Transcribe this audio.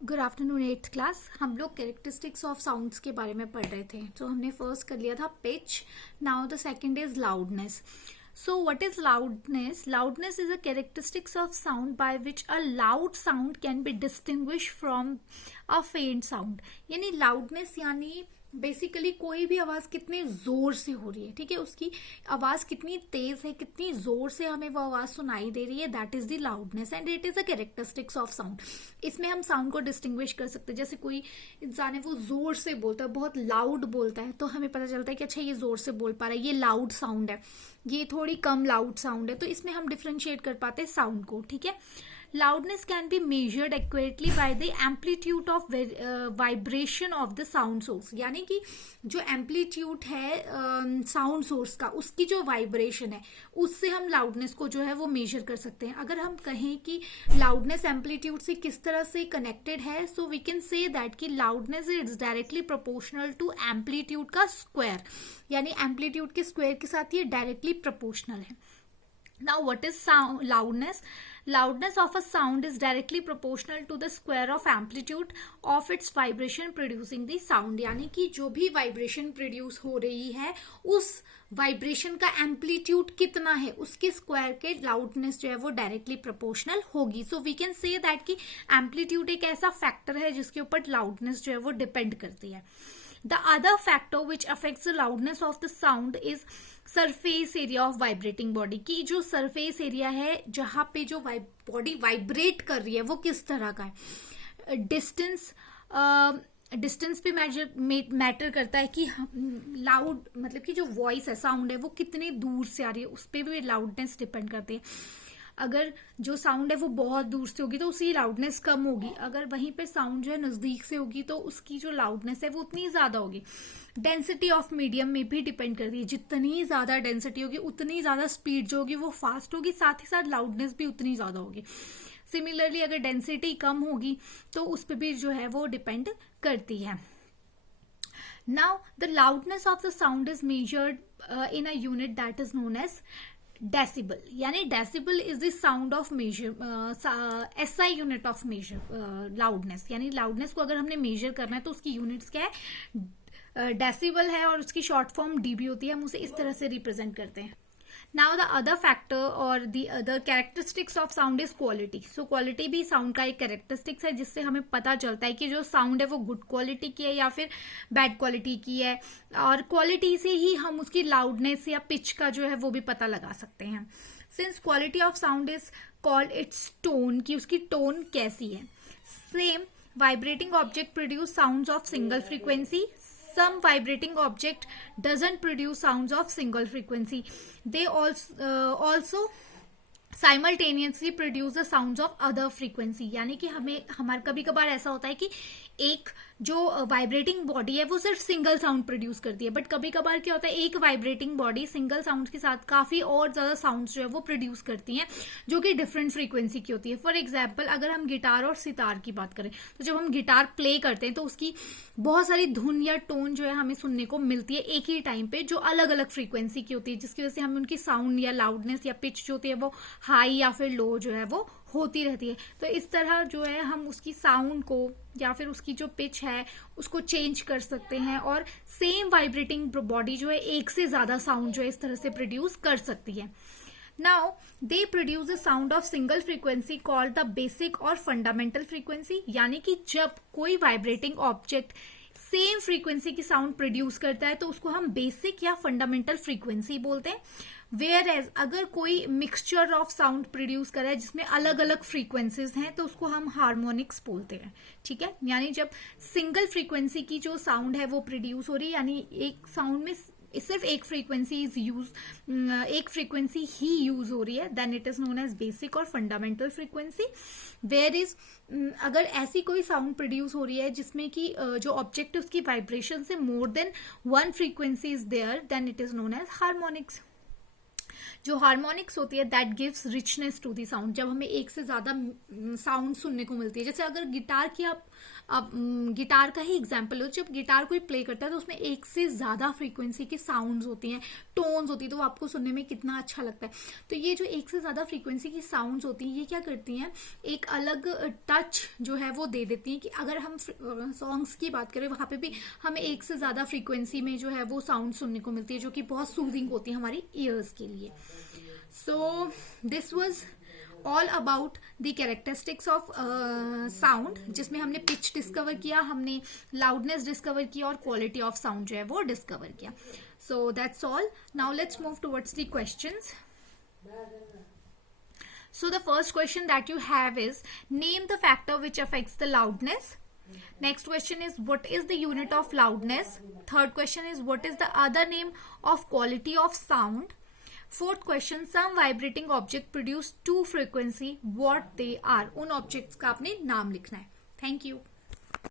Good afternoon eighth class. हम लोग characteristics of sounds के बारे में पढ़ रहे थे। तो हमने फर्स्ट कर लिया था pitch. Now the second is loudness. So what is loudness? Loudness is a characteristics of sound by which a loud sound can be distinguished from a faint sound. यानी loudness यानी बेसिकली कोई भी आवाज कितने जोर से हो रही है, ठीक है, उसकी आवाज कितनी तेज है, कितनी जोर से हमें वो आवाज सुनाई दे रही है, that is the loudness and it is a characteristics of sound. इसमें हम साउंड को डिस्टिंग्विश कर सकते हैं। जैसे कोई इंसान है वो जोर से बोलता है, बहुत लाउड बोलता है, तो हमें पता चलता है कि अच्छा ये जोर से बोल पा रहा है, ये लाउड साउंड है, ये थोड़ी कम लाउड साउंड है। तो इसमें हम डिफ्रेंशिएट कर पाते हैं साउंड को, ठीक है। Loudness can be measured accurately by the amplitude of vibration of the sound source. यानी कि जो एम्पलीट्यूड है साउंड सोर्स का, उसकी जो वाइब्रेशन है, उससे हम लाउडनेस को जो है वो मेजर कर सकते हैं। अगर हम कहें कि लाउडनेस एम्पलीट्यूड से किस तरह से कनेक्टेड है, so we can say that कि loudness is directly proportional to amplitude का स्क्वायर, यानी एम्पलीट्यूड के स्क्वायर के साथ ये डायरेक्टली प्रोपोर्शनल है। Now what is sound loudness? Loudness of a sound is directly proportional to the square of amplitude of its vibration producing the sound. यानी कि जो भी वाइब्रेशन प्रोड्यूस हो रही है, उस वाइब्रेशन का एम्पलीट्यूड कितना है, उसके स्क्वायर के लाउडनेस जो है वो डायरेक्टली प्रोपोर्शनल होगी। So we can say that कि एम्पलीट्यूड एक ऐसा फैक्टर है जिसके ऊपर लाउडनेस जो है वो डिपेंड करती है। The other factor which affects the loudness of the sound is surface area of vibrating body की जो सरफेस एरिया है जहां पे जो बॉडी वाइब्रेट कर रही है वो किस तरह का है। डिस्टेंस पे मैटर करता है कि लाउड मतलब कि जो वॉइस है, साउंड है, वो कितने दूर से आ रही है, उस पर भी लाउडनेस डिपेंड करती है। अगर जो साउंड है वो बहुत दूर से होगी तो उसकी लाउडनेस कम होगी, अगर वहीं पे साउंड जो है नजदीक से होगी तो उसकी जो लाउडनेस है वो उतनी ज्यादा होगी। डेंसिटी ऑफ मीडियम में भी डिपेंड करती है, जितनी ज्यादा डेंसिटी होगी उतनी ज्यादा स्पीड जो होगी वो फास्ट होगी, साथ ही साथ लाउडनेस भी उतनी ज्यादा होगी। सिमिलरली अगर डेंसिटी कम होगी तो उस पर भी जो है वो डिपेंड करती है। Now the loudness of the sound is measured in a unit that is known as decibel. यानी decibel is the sound of measure, SI unit of measure loudness. यानी लाउडनेस को अगर हमने मेजर करना है तो उसकी यूनिट्स क्या है, डेसिबल है, और उसकी शॉर्ट फॉर्म डीबी होती है। हम उसे इस तरह से रिप्रेजेंट करते हैं। नाउ द अदर फैक्टर और the other characteristics of sound is quality. So quality भी साउंड का एक कैरेक्टरिस्टिक्स है जिससे हमें पता चलता है कि जो साउंड है वो गुड क्वालिटी की है या फिर बैड क्वालिटी की है, और क्वालिटी से ही हम उसकी लाउडनेस या पिच का जो है वो भी पता लगा सकते हैं। Since quality of sound is called its tone, कि उसकी टोन कैसी है। Same vibrating object produce sounds of single frequency. Some vibrating object doesn't produce sounds of single frequency. They also simultaneously produce the sounds of other frequency. यानी कि हमारे कभी कभार ऐसा होता है कि एक जो वाइब्रेटिंग बॉडी है वो सिर्फ सिंगल साउंड प्रोड्यूस करती है, बट कभी कभार क्या होता है एक वाइब्रेटिंग बॉडी सिंगल साउंड के साथ काफी और ज्यादा साउंड्स जो है वो प्रोड्यूस करती हैं जो कि डिफरेंट फ्रीक्वेंसी की होती है। फॉर एग्जाम्पल अगर हम गिटार और सितार की बात करें तो जब हम गिटार प्ले करते हैं तो उसकी बहुत सारी धुन या टोन जो है हमें सुनने को मिलती है एक ही टाइम पे, जो अलग अलग फ्रीक्वेंसी की होती है, जिसकी वजह से हमें उनकी साउंड या लाउडनेस या पिच जो होती है वो हाई या फिर लो जो है वो होती रहती है। तो इस तरह जो है हम उसकी साउंड को या फिर उसकी जो पिच है उसको चेंज कर सकते हैं, और सेम वाइब्रेटिंग बॉडी जो है एक से ज्यादा साउंड जो है इस तरह से प्रोड्यूस कर सकती है। Now they produce the sound of single frequency called the basic और फंडामेंटल फ्रीक्वेंसी। यानी कि जब कोई वाइब्रेटिंग ऑब्जेक्ट सेम फ्रीक्वेंसी की साउंड प्रोड्यूस करता है तो उसको हम बेसिक या फंडामेंटल फ्रीक्वेंसी बोलते हैं। वेयर एज अगर कोई मिक्सचर ऑफ साउंड प्रोड्यूस कर रहा है जिसमें अलग अलग फ्रीक्वेंसीज हैं तो उसको हम हार्मोनिक्स बोलते हैं, ठीक है। यानी जब सिंगल फ्रीक्वेंसी की जो साउंड है वो प्रोड्यूस हो रही है, यानी एक साउंड में सिर्फ एक फ्रीक्वेंसी एक फ्रीक्वेंसी ही यूज हो रही है, then it is known as basic और फंडामेंटल फ्रीक्वेंसी। वेयर इज अगर ऐसी कोई साउंड प्रोड्यूस हो रही है जिसमें कि जो ऑब्जेक्ट है उसकी वाइब्रेशन से more than one frequency is there, then it is known as harmonics. जो हार्मोनिक्स होती है that gives richness to the sound, जब हमें एक से ज्यादा साउंड सुनने को मिलती है। जैसे अगर गिटार की आप गिटार का ही एग्जांपल हो, जब गिटार कोई प्ले करता है तो उसमें एक से ज्यादा फ्रीक्वेंसी के साउंड्स होती हैं, टोन्स होती है, तो वो आपको सुनने में कितना अच्छा लगता है। तो ये जो एक से ज्यादा फ्रीक्वेंसी की साउंड्स होती हैं ये क्या करती हैं, एक अलग टच जो है वो दे देती हैं कि अगर हम सॉन्ग्स की बात करें वहां पे भी हमें एक से ज्यादा फ्रीक्वेंसी में जो है वो साउंड सुनने को मिलती है, जो कि बहुत सूदिंग होती है हमारी ईयर्स के लिए। So this was all about the characteristics of sound, जिसमें हमने पिच डिस्कवर किया, हमने लाउडनेस डिस्कवर किया और क्वालिटी ऑफ साउंड जो है वो डिस्कवर किया। So that's all. Now let's move towards the questions. So the first question that you have is, name the factor which affects the loudness. Next question is, what is the unit of loudness? Third question is, what is the other name of quality of sound? Fourth question, some vibrating object produce two frequency, what they are? उन objects का आपने नाम लिखना है। Thank you.